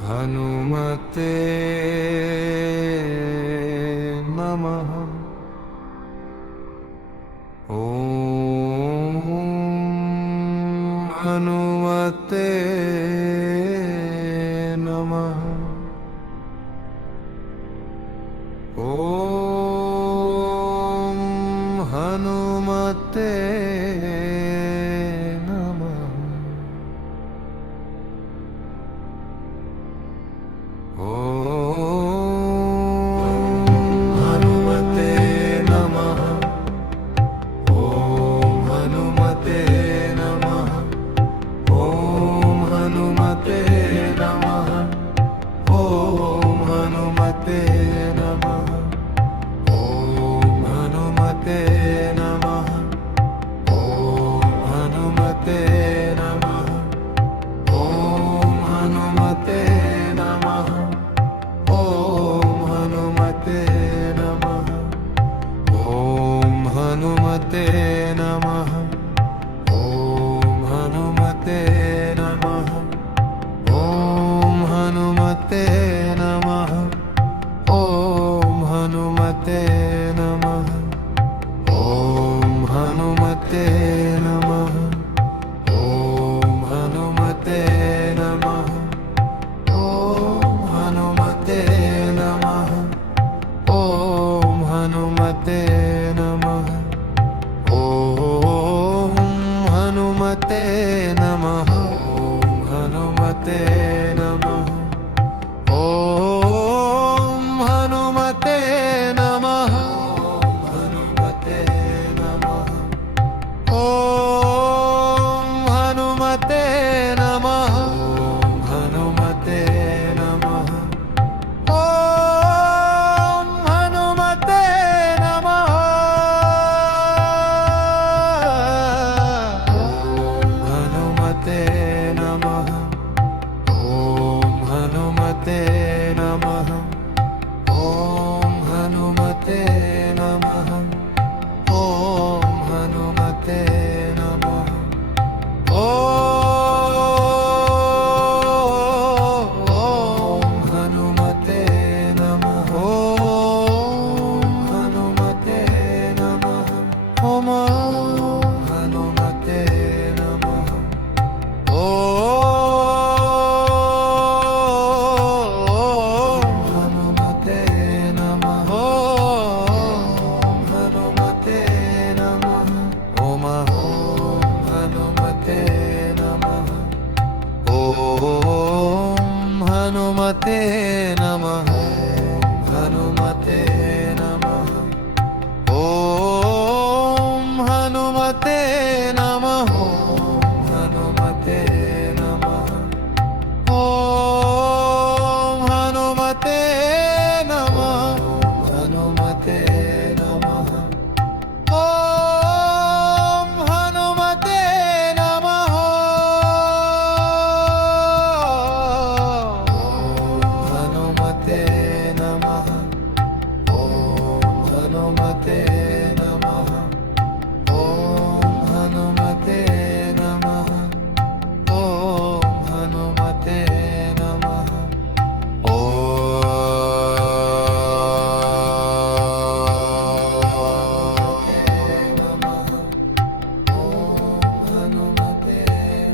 हनुमते नमः। ॐ हनुमते नमः। ॐ हनुमते हनुमते नमः। हनुमते नमः। ॐ हनुमते नमः। हनुमते नमः। ॐ हनुमते नमः। हनुमते नमः। ॐ हनुमते नमः। हनुमते नमः। हनुमते नमः। हनुमते नमः। हनुमते नमः। हनुमते नमः।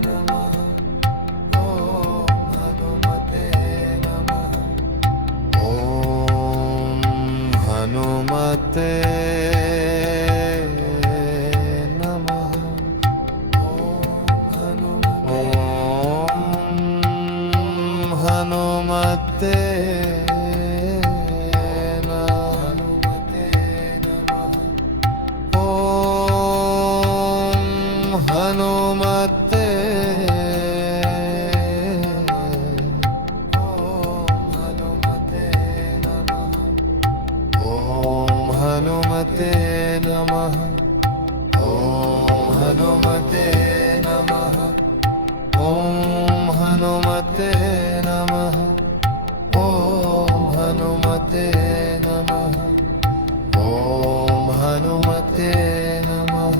हनुमते हनुमते हनुमते नमः। हनुमते नमः। हनुमते नमः। हनुमते नमः। हनुमते नमः।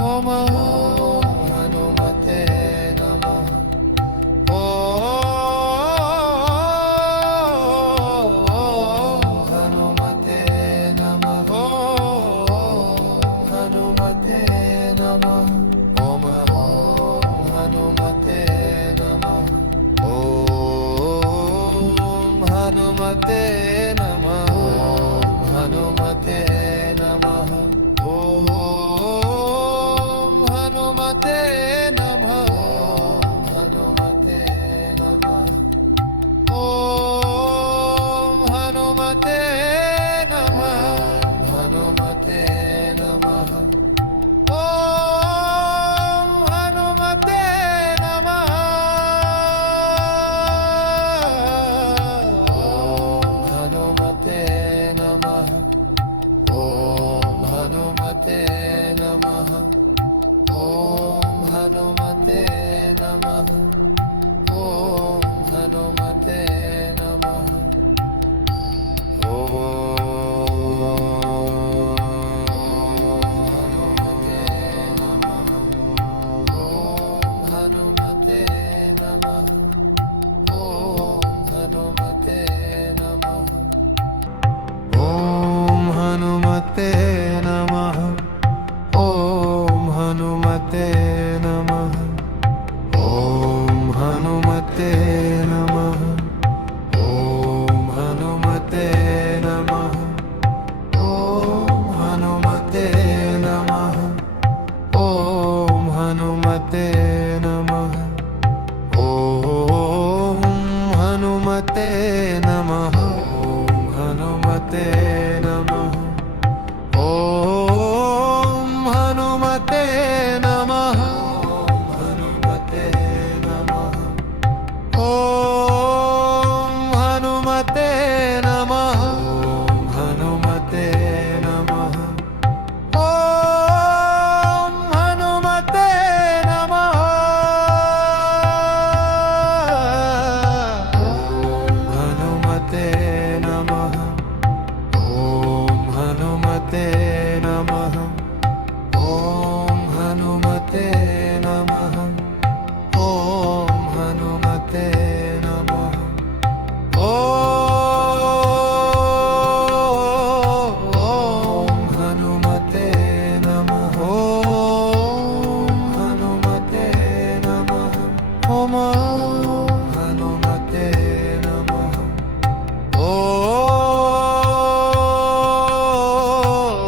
ॐ हनुमते नमः ॐ हनुमते नमः हनुमते नमः ॐ हनुमते नमः ॐ हनुमते नमः हनुमते नमः ॐ हनुमते नमः हनुमते नमः ॐ हनुमते नमः हनुमते नमः ॐ हनुमते नमः हनुमते नमः ॐ हनुमते नमः ॐ हनुमते नमः ॐ हनुमते नमः ॐ हनुमते नमः हनुमते नमः ॐ हनुमते नमः ॐ हनुमते नमः ॐ हनुमते नमः ॐ हनुमते नमः ॐ हनुमते नमः ॐ हनुमते नमः ॐ हनुमते नमः ॐ हनुमते नमः हनुमते नमः ॐ हनुमते नमः हनुमते नमः ॐ हनुमते नमः हनुमते नमः ॐ हनुमते नमः हनुमते नमः ॐ हनुमते नमः ॐ हनुमते नमः ॐ हनुमते नमः ॐ हनुमते नमः हनुमते नमः ॐ हनुमते नमः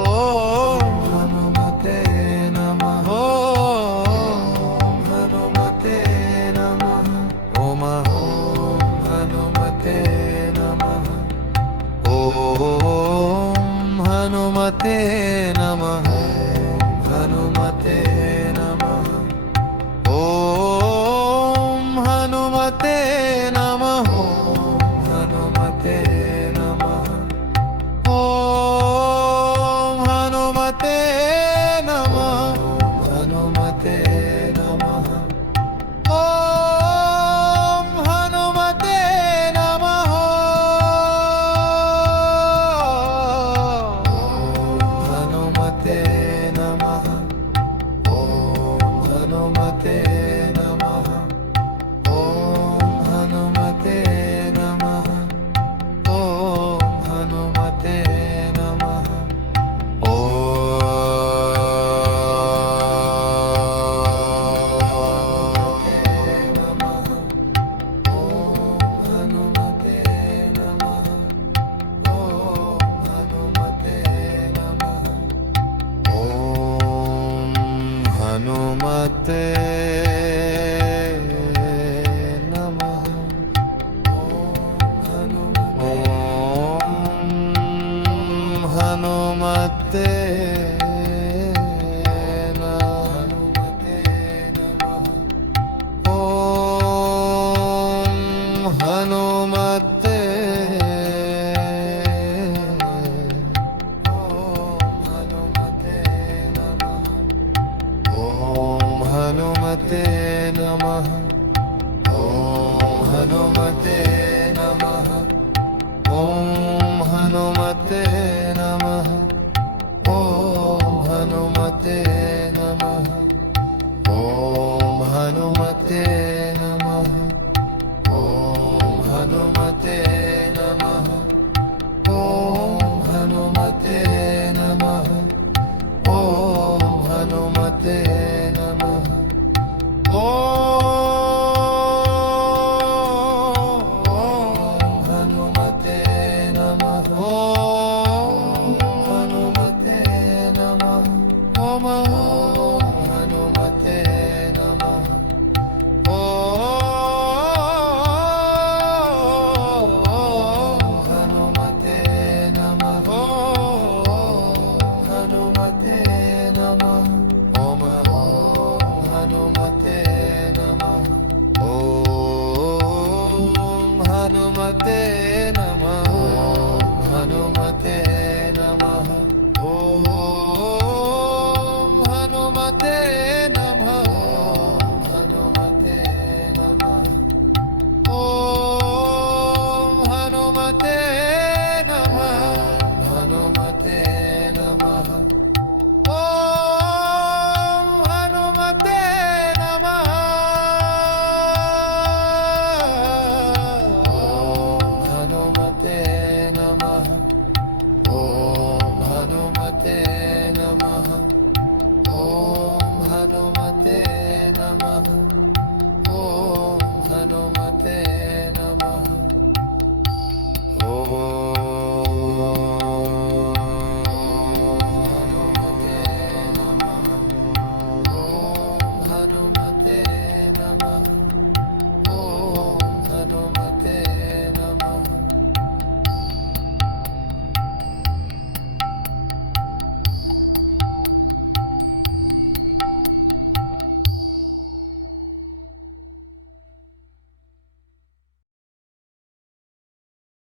ॐ हनुमते नमः हनुमते नमः ॐ हनुमते नमः ॐ हनुमते नमः हनुमते नमः ॐ हनुमते नमः हनुमते नमः ॐ हनुमते नमः हनुमते नमः ॐ हनुमते नमः हनुमते नमः ॐ हनुमते नमः ॐ हनुमते नमः ॐ हनुमते नमः ॐ हनुमते नमः ॐ हनुमते नमः ॐ हनुमते नमः हनुमते हनुमते हनुमते नमः हनुमते ॐ हनुमते